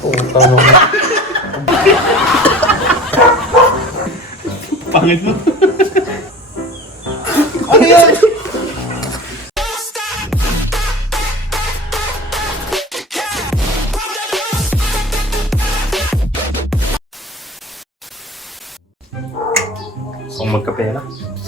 Puta mo. Pangit mo. Ano yan? Kung magkapera.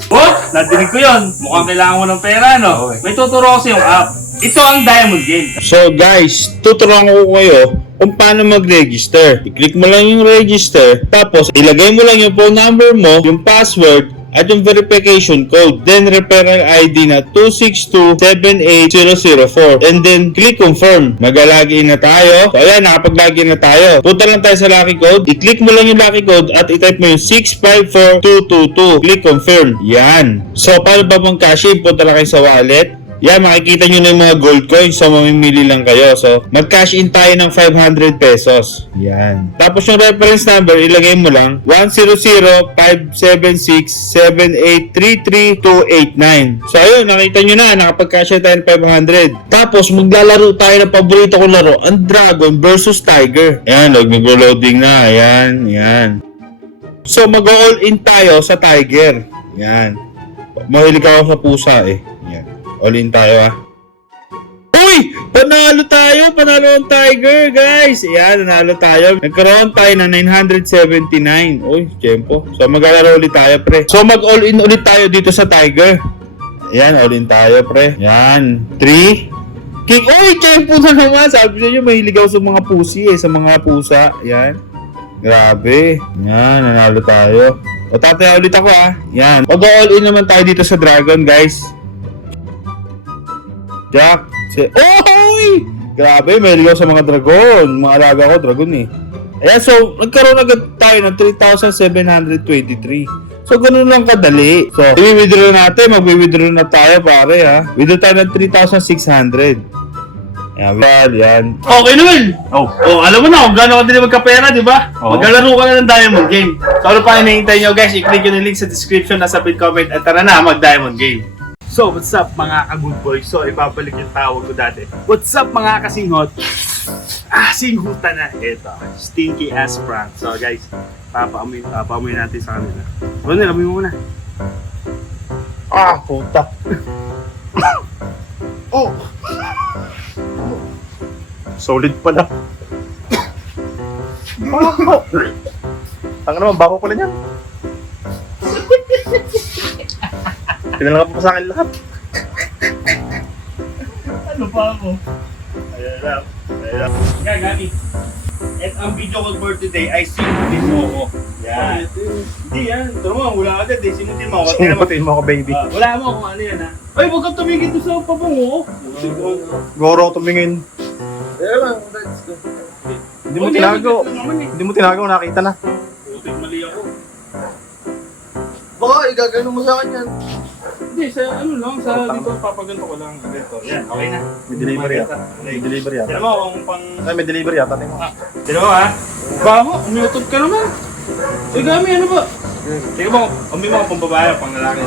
What? Nadinig ko yun. Mukhang kailangan mo ng pera, no? Okay. May tuturo ko sa yung app. Ito ang Diamond Game. So guys, tuturuan ko kayo kung paano mag-register. I-click mo lang yung register, tapos ilagay mo lang yung phone number mo, yung password, at yung verification code. Then referral ID na 262-78004. And then click confirm. Mag-login na tayo. So ayan, nakapag-login na tayo. Punta lang tayo sa lucky code. I-click mo lang yung lucky code at i-type mo yung 654222. Click confirm. Yan. So paano ba mag-cash in? Punta lang kayo sa wallet. Yan, makikita nyo na yung mga gold coins. So, mamimili lang kayo. So, mag-cash in tayo ng 500 pesos. Yan. Tapos yung reference number, ilagay mo lang 100-576-7833-289. So, ayun, nakita nyo na. Nakapag-cash in tayo ng 500. Tapos, maglalaro tayo ng paborito kong laro, ang Dragon versus Tiger. Yan, mag-loading na. Yan, yan. So, mag-all in tayo sa Tiger. Yan. Mahilig ako sa pusa eh. Yan. All in tayo ah. Uy! Panalo tayo! Panalo ang Tiger, guys! Ayan, nanalo tayo. Nagkaroon tayo ng 979. Uy, tempo. So, maglalaro ulit tayo, pre. So, mag-all in ulit tayo dito sa Tiger. Ayan, all in tayo, pre. Ayan. 3. King. Uy, tempo na naman. Sabi sa inyo, mahilig ako sa mga pusi eh. Sa mga pusa. Ayan. Grabe. Ayan, nanalo tayo. O, tataya ulit ako ah. Ayan. Mag-all in naman tayo dito sa Dragon, guys. Jack. Oy! Grabe, may ligaw sa mga dragon. Mga alaga ko, dragon eh. Ayan, so, nagkaroon agad tayo ng 3,723. So, ganun lang kadali. So, i-withdraw natin. Mag-withdraw na tayo, pare, ha. Withdraw tayo ng 3,600. Ayan, yan. Okay naman. Oh, alam mo na kung gano'n ka din magkapera, di ba? Oo. Maglalaro ka na ng Diamond Game. So, ano pa hinihintay nyo, guys? I-click yung link sa description na sa pin comment at tara na, mag-Diamond Game. So, what's up mga ka-good boys? So, ibabalik yung tawag ko dati. What's up mga kasinghot? Singhutan na. Ito, stinky ass prank. So, guys, papaamoy natin sa kanila. Ano, amoy mo muna. Puta. Oh! Solid pala. Tanga naman, bako pala niyan. Pinalangap mo sa akin lahat. Ano pa ako? Ayan lang. Yan, Gani. At ang video call for today ay sinutin mo ako. Yan. Hindi yan. Ito naman, wala agad eh. Sinutin mo ako. Sinutin mo ako, baby. Wala mo kung ano yan ha. Ay, huwag kang tumigil doon sa pabango. Goro tumingin. Let's go. Hindi mo tinago. Hindi mo tinago, nakita na. Putik, mali ako. Baka igagano mo sa akin yan. Hindi, sa ano lang, sa dito, papaganto ko lang. Ganito. Yan, okay na. May delivery yata. May delivery yata. Tignan mo kung pang... Ay, may delivery yata. Tingnan mo. Tignan mo ha. Baho, umiyotod ka naman. Uy, Gami, ano ba? Tignan mo, umi mo pang babae, pang lalaki.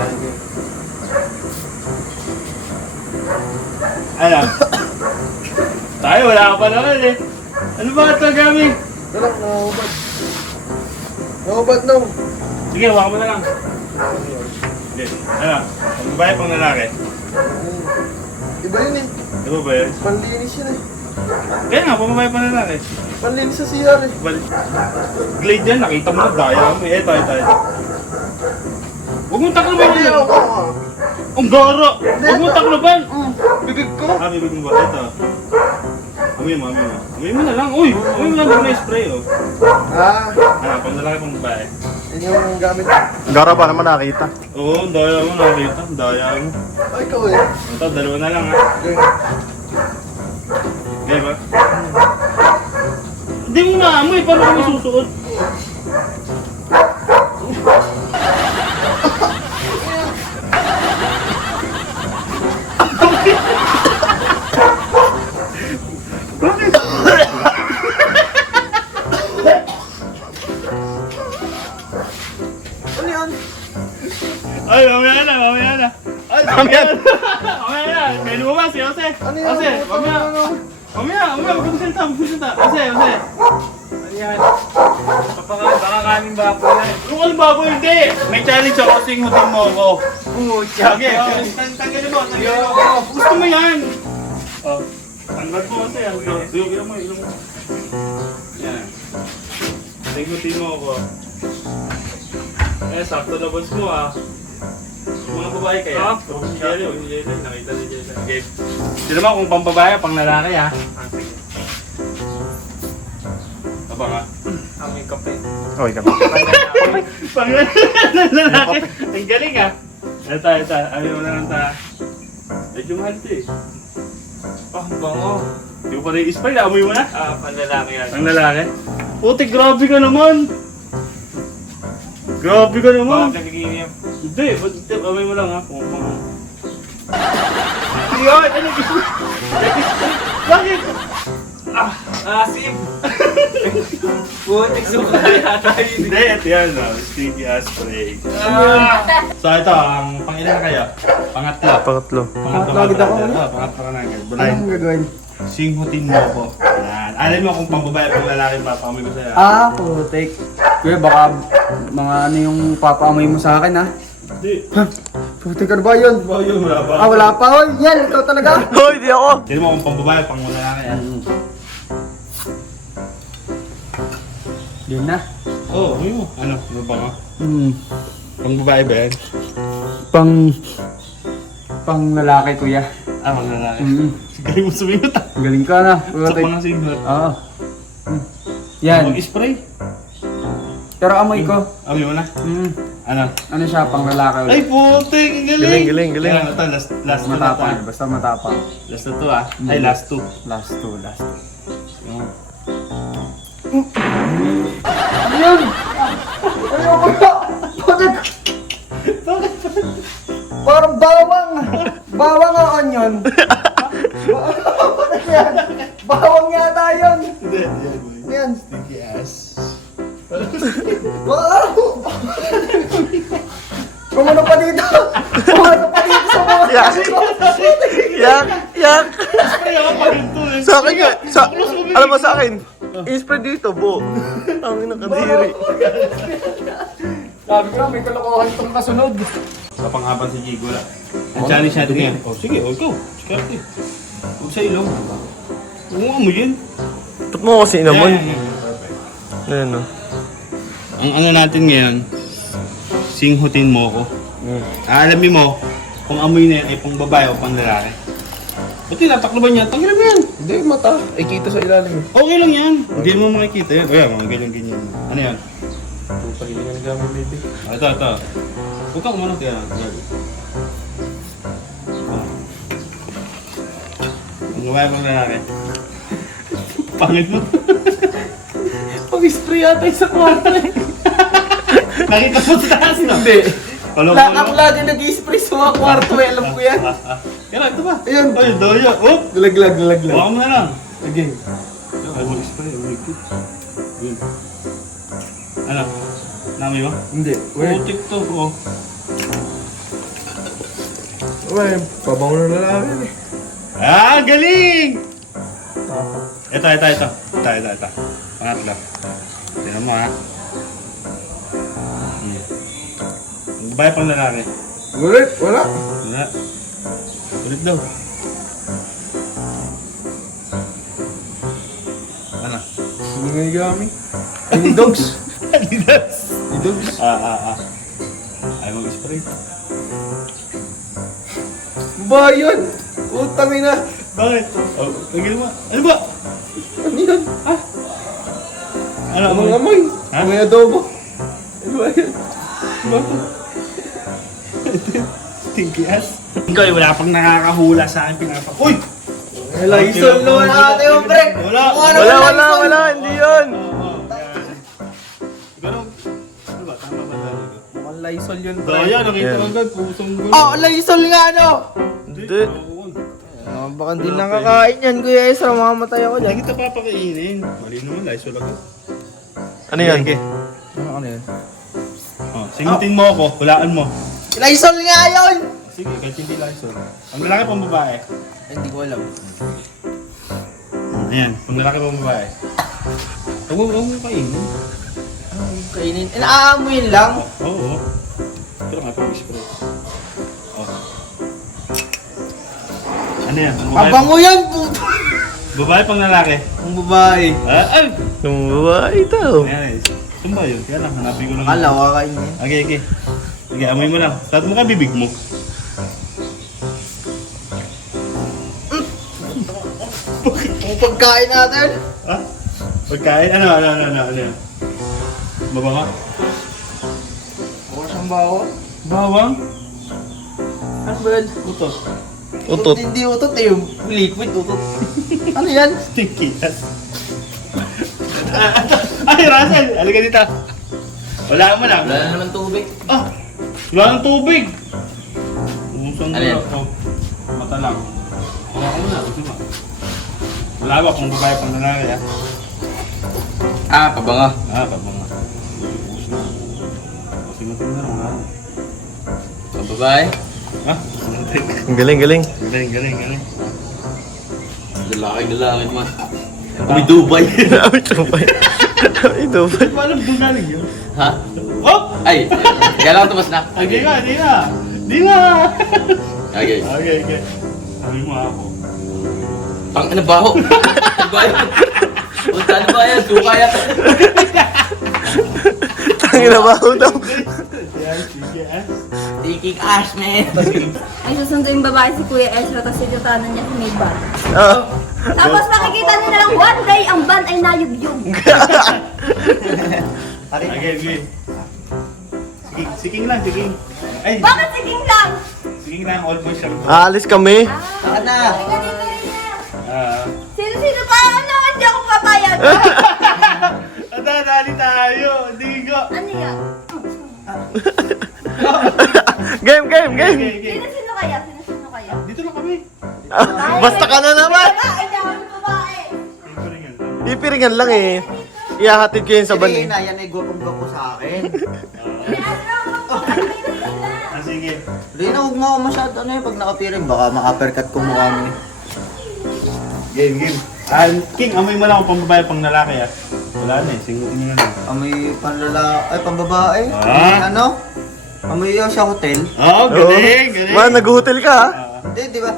Ano? Tayo, wala ka pa naman eh. Ano ba ito, Gami? Galak, nakahubad. Nakahubad na. Sige, huwag mo na lang. Sige, ano? Pang babae, pang lalaki. Iba yun eh. Di ba ba yun? Panlinis yun eh. Kaya nga, pang babae, pang lalaki. Panlinis sa CR eh. Glade yan, nakita mo na, daya mo. Ito. Huwag mong takloban Hindi yun. ako. Ang garo! Huwag mong takloban! Bibig ko. Bibig mo ba? Ito. Amoy mo. Amoy mo na lang. Uy! Amoy mo na lang na spray, oh. Pang lalaki, pang babae. Yun yung gamit. Gara pa naman nakita. Oo, ang daya mo, nakita. Ang daya mo. Ay, ikaw eh. Ito, dalawa na lang, ha. Okay. Okay ba? Hindi mo maamoy, paano kami susuot? Bakit? Ano yan? Ay, mamaya na. Ay, mamaya na. May lumabas si Jose. Ano yan? Jose, mamaya. Mamaya. magsalita. Jose. Ano yan? Baka kaming bapo yan. Yung ano bago hindi. May challenge ako, singutin mo ako. Pucha. Okay, tanggalin mo. Gusto mo yan. Oh, tanggal mo kasi. Ilong mo. Yan. Singutin mo ako. Sakto na boss mo Mga babae kaya? Hindi, nakita ni Jelly. Okay. Sino mo kung pang babae, pang lalaki Sige. Aba nga. Aming kape. Okay ka ba? Pang lalaki. Ang galing Ito. Ayaw mo na lang medyo mahal ito Bango. Hindi mo pa rin i-spray, amoy mo na. Panlalaki yan. Ang lalaki? Putik, grabe ka naman. Grabe ka naman. Bakit nagiging Hindi, amoy mo lang kung yun, ano bakit? asim! Putik suka yata yun. Hindi, ito yan. Sticky ass spray. So ito, ang pang-ilan kayo? Pangatlo. Pangatlo. Pangatlo ako. Pangatlo ka na agad. Anong gagawin? Singhutin mo ako. Yan. Alam mo kung pang babae, pang lalaki, papamoy ko sa'yo. Putik. Kuya, baka mga ano yung papaamoy mo sa akin, ha? Hindi. Puti ka na ba yun? Ba yun, wala pa. Wala pa. Hoy, yan, ikaw talaga. Hoy, di ako. Sino mo kung pang babae, pang lalaki yan? Yun na. Oo, amoy mo. Ano ba nga? Pang babae ba yan? Pang lalaki, kuya. Pang lalaki. Galing mo sumingot Galing ka na. Sa pang singot. Oo. Yan. Mag-spray. Pero amoy ko. Amoy mo na? Ano? Ano siya, pang lalaki ulit. Ay, putik! Galing! Galing. Yan, ito, last two na Matapang. to. Basta matapang. Last na to Ay, last two. Last two. Yun. Ayoko na. Bakit? Parang bawang. Bawang o onion. Yan. Bawang yata yun. Hindi, Yan. sticky ass. Wow! Kumano pa dito? Kumano pa dito sa mga Yak! Spray ako pa ito Sa akin nga, alam mo sa akin, i-spread dito, bo. Ang nakadiri. Sabi ko, may kalokohan itong kasunod. Sa pang-aban si Jigo lang. Ang challenge natin ngayon. Oh, sige, go. Skarte. Huwag sa ilong. Oo, mo yun. Ba't mo kasi naman? Perfect. Ayan o. Ang ano natin ngayon, singhutin mo ko. Alamin mo kung amoy na yan ay pang babae o pang lalaki. Ba't tinatakloban niya? Tanggalin mo yan. Hindi, mata. Ay, kita sa ilalim. Okay lang yan. Hindi mo makikita yan. Kaya mga ganyan-ganyan. Ano yan? Pahilingan ng gamit, baby. Ito. Huwag kang umanot yan. Ang babae pang lalaki. Pangit mo. Pag-spray yata sa kwarto eh. Nakita mo sa taas na? Hindi. Ako lagi nag-spray sa mga kwarto eh. Alam ko yan. Kaya ito ba? Ayun. Ay, doya. Oh! Laglag. Huwag mo na lang. Again. Ay, mag-spray. Yun. Ano? Namoy mo? Hindi. Wait. Putik to. Oh. Uy, pabango na lalaki eh. Ah, galing! Ito. Pangatlo. Tignan mo Babae pang lalaki. Wala. Wala. Ulit daw. Ano? Hindi nga igami. Yung dogs. Adidas. Yung dogs. Ay, mag-spray. Ba yun? Utang ina. Bakit? Oh, tigil mo. Ano ba? Ano yun? Ano? Anong amoy? Ha? Amoy adobo. Ano ba yun? Stinky ass. Ikaw, wala pang nakakahula sa akin pinapa. Uy! Lysol naman ate yung break. Wala. Hindi yun. Pero, ano ba? Tama ba tayo? Mukhang Lysol yun. Daya, nakita ko agad. Pusong gulo. Lysol nga no! Hindi. Baka hindi nakakain yan, Kuya Ezra. Mamamatay ako Hindi kita papakainin. Mali naman, Lysol ako. Ano yan? Ano yun? Oh, singutin mo ako, hulaan mo. Lysol nga yun! Sige, kahit hindi Lysol. Ang lalaki pang babae. Hindi ko alam. Ayan, pang lalaki pang babae. Huwag mo kainin. Kainin. Naaamoyin lang. Oo. Pero nga pag-spray. Oh. Ano yan? Abango yan, puto. Babae pang lalaki. Ang babae. Ay! Ang babae ito. Ayan eh. Saan ba yun? Kaya lang, hanapin ko lang. Akala, kakainin. Okay, okay. Sige, amoy mo lang. Tato mo ka bibig mo. Ang pagkain natin. Ha? Pagkain? Ano yan? Babanga? Bukos ang bawa. Bawang? Ano ba yan? Utos. Utot. Hindi utot eh. Liquid utot. Ano yan? Stinky yan. Ay, Russell! Halika dito. Wala mo lang. Wala na naman tubig. Ah! Wala ng tubig! Umusan Ano yan? Oh, mata lang. Wala ka muna. Gusto mo. Wala ba kung babae pang lalaki ah? Ah, pabanga. Ah, pabanga. Singutin na lang ha. Pababae. Ha? Ang galing, galing. Galing. Lalaki man. Kami Dubai. Kami Dubai. Kami Dubai. Paano doon galing yun? Ha? Oh! Ay, kailangan tumas na. Di na! Okay. Okay. Sabi mo ako. Pang ano ba ho? Ano ba yan? Punta ano ba yan? Suka yata. Tangin na ba ho daw? Sige ah. Taking ass, man. Ay, susundo yung babae si Kuya Ezra, tapos sinutanan niya si Mayba. Ah. Tapos makikita niyo na lang one day, ang ban ay nayubyug. Okay. Siking lang. Ay, Bakit siging lang? siking lang, all boys siya. Aalis kami. Saka na. Halika dito rin niya. Sino pa? Ano? Hindi ako papayag. Dali tayo. Digo. Ano yan? Game. Okay. Sino kaya? Sino kaya? Dito lang kami. Basta ka na naman. Ay, di ako yung babae. Ipiringan lang eh. Ihahatid ko yun sa ban eh. Yan ay gopong-gopo sa akin. May Ezra, huwag mo kami nila. Sige. Rina, huwag mo ako masyado ano yun, pag nakapiring, baka maka-uppercut ko mukha mo eh. Game. King, amoy mo lang kung pang babae pang lalaki ah. Wala na eh, singutin nyo na lang. Amoy pambabae. Ah? Ano? Amoy yun sa hotel. Oo, galing. Man, nag-hotel ka ha? Hindi, di ba?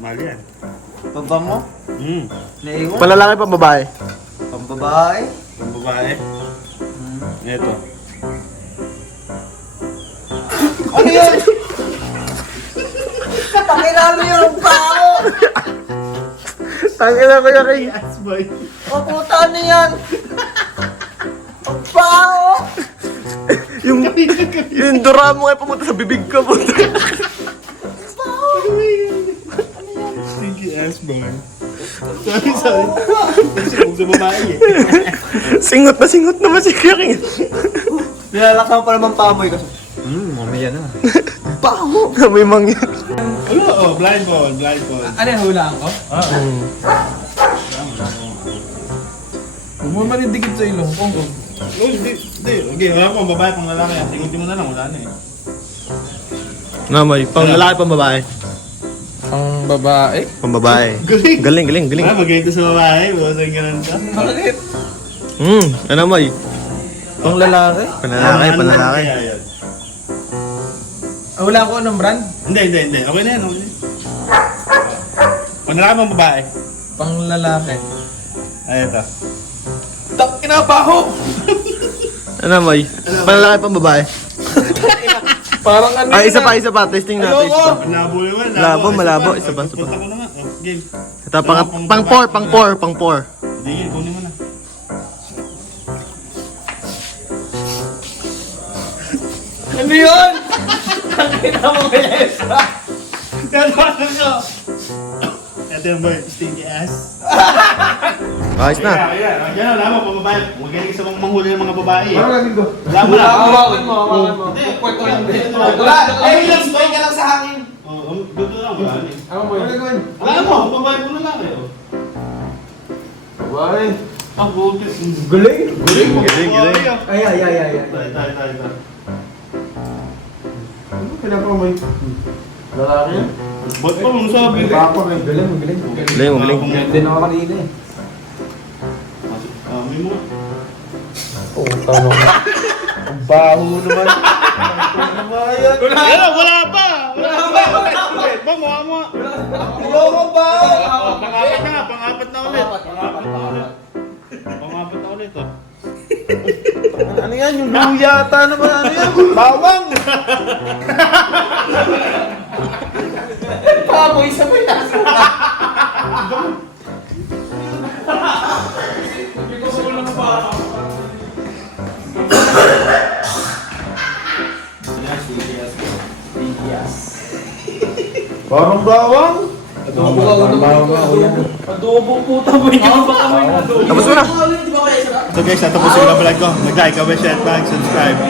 Mahal yan. Pabango? Naiwan? Palalaki pa babae. Pambabae? Pang babae. Ito. Ano yun? Pakilalo yung bao! Tangin na kuya kay. Yes, boy. O puta, ano yan? Ang bao! Yung dura mo ay pumunta sa bibig ko. Stinky ass boy. Sorry. Kasi sa babae eh. Singot na si kuya kay. Nilalaksan pa naman pamoy kasi. Mamaya na. Bango. May mangyan. Ano? Blindfold. Ano yung hulaan ko? Huwag mo manidikit sa ilong ko. Oh, hindi. Okay, wala pang babae pang lalaki. Singutin mo na lang, wala na eh. Namay, pang lalaki pang babae. Ang babae? Pang babae. Galing. Galing. Ah, magaling to sa babae. Buwasan ka lang to. Bakit? Ano may? Pang lalaki? Panlalaki. Kaya yan. Wala ko anong brand? Hindi. Okay na yan. Pang lalaki pang babae. Pang lalaki. Ay, ito. Tak inabaho! Ano may? Panlalaki pang babae. Parang ano Ay, isa pa. Testing natin. Isa pa. Malabo naman. Malabo. Isa pa. Punta ko na nga. Oh, game. Ito, pang 4. Sige, kunin mo na. Ano yun? Tangina mo kay Ezra! Yan, paano nyo? Ito yung boy, stinky ass. Ayos na. Yan, wala mo, pababae. Magaling sa mga manghuli ng mga babae eh. Parang laging ko. Wala mo na. Hawakan mo. Hindi, pwede lang din. Wala! Eh, ilang spray ka lang sa hangin! Oo, gusto lang, wala na eh. Ano mo yun? Wala mo, babae mo na lang eh. oh. Babae. Ah, butis. Galing! Galing. Ay. Tayo. Ano pinapamay? Lalaki yan? Ba't pa mong sabi? Galing. Galing. Hindi na ako kanina eh. May mo. Oh, tama ka. Ang baho naman. Wala pa! Ba, mo. Ayoko ba? Pang-apat na ulit. Oh. Ano yan? Yung luyata naman. Ano yan? Bawang! Baboy sa may nasa. Parang bawang? Adobo puta mo yun. Baka mo yung adobo. Tapos mo na. So guys, natapos yung vlog ko. Mag-like, comment, share, subscribe.